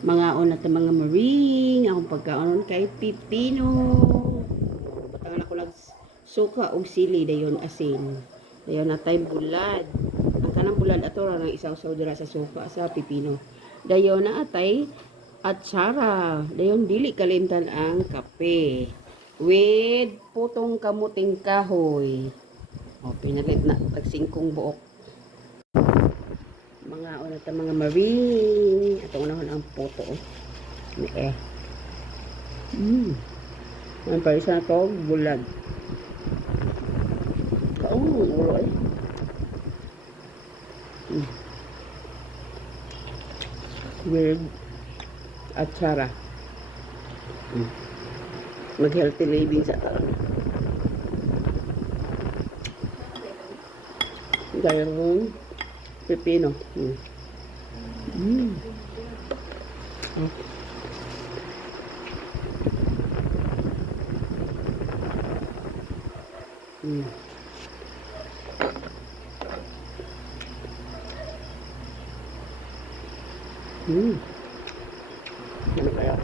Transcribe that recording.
Mga una ta mga maring, akong pagkaon kay pipino. Batangan ako lang suka og sili dayon asin. Dayon natay bulad. Ang kanang bulad ato ra nang isaw-saw dira sa suka sa pipino. Dayon naatay atsara. Dayon dili kalimtan ang kape. With putong kamuting kahoy. O pinalit na tag 5 buok. Mga una ta mga maring. Atong unahon ang puto. Ang parisa na to, bulag. Kaong ulo eh. With atsara. Mag-healthy living sa taon. Gayong pepino. Ano kaya?